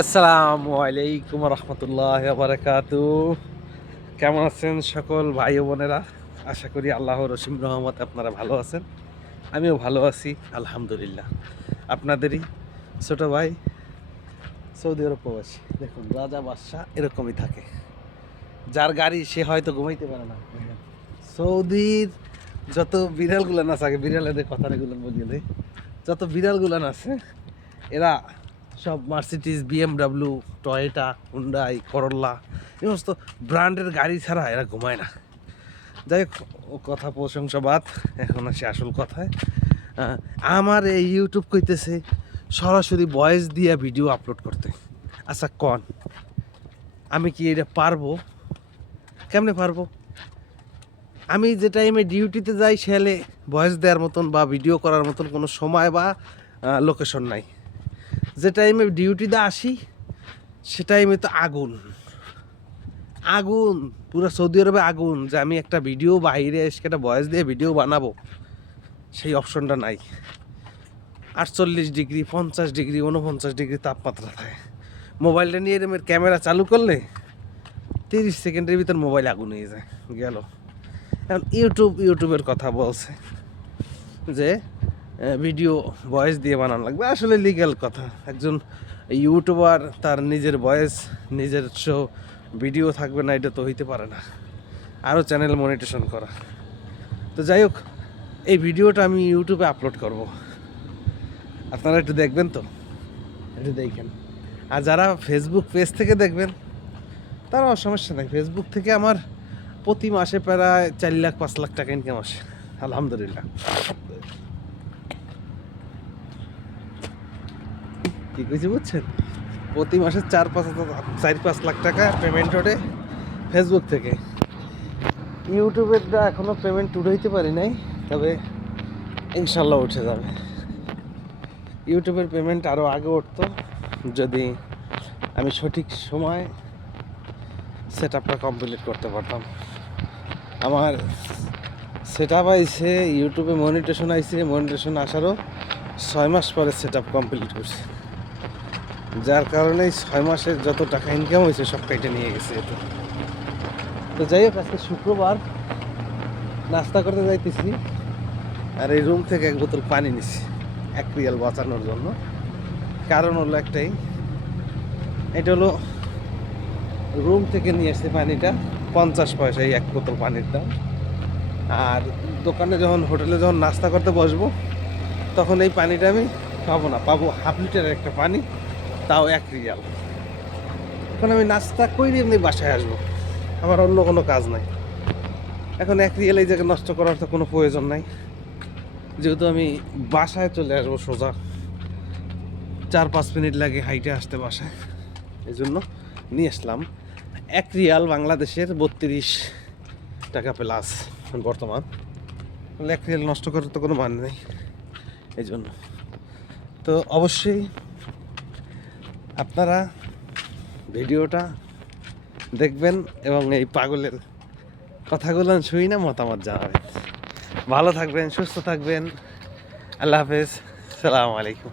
আসসালামু আলাইকুম রহমতুল্লাহ বারাকাতু। কেমন আছেন সকল ভাই ও বোনেরা? আশা করি আল্লাহর অসীম রহমতে আপনারা ভালো আছেন। আমিও ভালো আছি আলহামদুলিল্লাহ। আপনাদেরই ছোট ভাই সৌদি আরব প্রবাসী। দেখুন, রাজা বাদশাহ এরকমই থাকে। যার গাড়ি সে হয়তো ঘুমাইতে পারে না। সৌদির যত বিড়ালগুলান আছে, আগে বিড়ালেদের কথাগুলো বলিয়ে দেয়। যত বিড়ালগুলান আছে এরা সব মার্সিডিজ, বিএমডাব্লিউ, টয়োটা, হুন্ডাই, করোলা এই সমস্ত ব্র্যান্ডের গাড়ি ছাড়া এরা ঘুমায় না। যাই হোক, ও কথা প্রশংসা বাদ, এখন আসি আসল কথায়। আমার এই ইউটিউব কইতেছে সরাসরি ভয়েস দিয়ে ভিডিও আপলোড করতে। আচ্ছা কন, আমি কি এটা পারবো? কেমনে পারবো? আমি যে টাইমে ডিউটিতে যাই সেলে ভয়েস দেওয়ার মতন বা ভিডিও করার মতন কোনো সময় বা লোকেশন নাই। যে টাইমে ডিউটিতে আসি সে টাইমে তো আগুন আগুন, পুরো সৌদি আরবে আগুন। যে আমি একটা ভিডিও বাইরে এসে একটা ভয়েস দিয়ে ভিডিও বানাবো, সেই অপশনটা নাই। 48 ডিগ্রি, 50 ডিগ্রি, 49 ডিগ্রি তাপমাত্রা থাকে। মোবাইলটা নিয়ে এরমের ক্যামেরা চালু করলে 30 সেকেন্ডের ভিতর মোবাইল আগুন হয়ে যায় গেল। এখন ইউটিউবের কথা বলছে যে ভিডিও ভয়েস দিয়ে বানানো লাগবে। আসলে লিগ্যাল কথা। একজন ইউটিউবার তার নিজের ভয়েস, নিজের শো ভিডিও থাকবে না, এটা তো হইতে পারে না। আরও চ্যানেল মনিটেশন করা। তো যাই হোক, এই ভিডিওটা আমি ইউটিউবে আপলোড করব, আপনারা একটু দেখবেন তো, একটু দেখেন। আর যারা ফেসবুক পেজ থেকে দেখবেন তারাও সমস্যা নাই। ফেসবুক থেকে আমার প্রতি মাসে প্রায় 4 লাখ 5 লাখ টাকা ইনকাম আসে আলহামদুলিল্লাহ। কি কইছি বুঝছেন? প্রতি মাসে 4-5 লাখ টাকা পেমেন্ট ওঠে ফেসবুক থেকে। ইউটিউবেরটা এখনও পেমেন্ট উঠাইতে পারি নাই, তবে ইনশাল্লাহ উঠে যাবে। ইউটিউবের পেমেন্ট আরও আগে উঠতো যদি আমি সঠিক সময় সেট আপটা কমপ্লিট করতে পারতাম। আমার সেট আপ আইসে, ইউটিউবে মনিটেশন আইসে, মনিটেশন আসারও 6 মাস পরে সেট আপ কমপ্লিট করছে। যার কারণে 6 মাসের যত টাকা ইনকাম হয়েছে সব কেটে নিয়ে গেছে এটা। তো যাই হোক, আজকে শুক্রবার, নাস্তা করতে যাইতেছি। আর এই রুম থেকে 1 বোতল পানি নিছি 1 রিয়াল বাঁচানোর জন্য। কারণ হলো একটাই, এটা হলো রুম থেকে নিয়ে আসছে পানিটা, 50 পয়সা এই 1 বোতল পানির দাম। আর দোকানে যখন, হোটেলে যখন নাস্তা করতে বসবো তখন এই পানিটা আমি পাবো না, পাবো হাফ লিটারের একটা পানি, তাও 1 রিয়াল। এখন আমি নাস্তা করে এমনি বাসায় আসবো, আমার অন্য কোনো কাজ নাই। এখন 1 রিয়াল এই জায়গায় নষ্ট করার তো কোনো প্রয়োজন নাই, যেহেতু আমি বাসায় চলে আসবো সোজা। 4-5 মিনিট লাগে হাইটে আসতে বাসায়, এই জন্য নিয়ে আসলাম। 1 রিয়াল বাংলাদেশের 32 টাকা প্লাস বর্তমান। 1 রিয়াল নষ্ট করার তো কোনো মানে নেই, এই জন্য। তো অবশ্যই আপনারা ভিডিওটা দেখবেন এবং এই পাগলের কথাগুলো শুই না মতামত জানাবেন। ভালো থাকবেন, সুস্থ থাকবেন। আল্লাহ হাফেজ, সালামু আলাইকুম।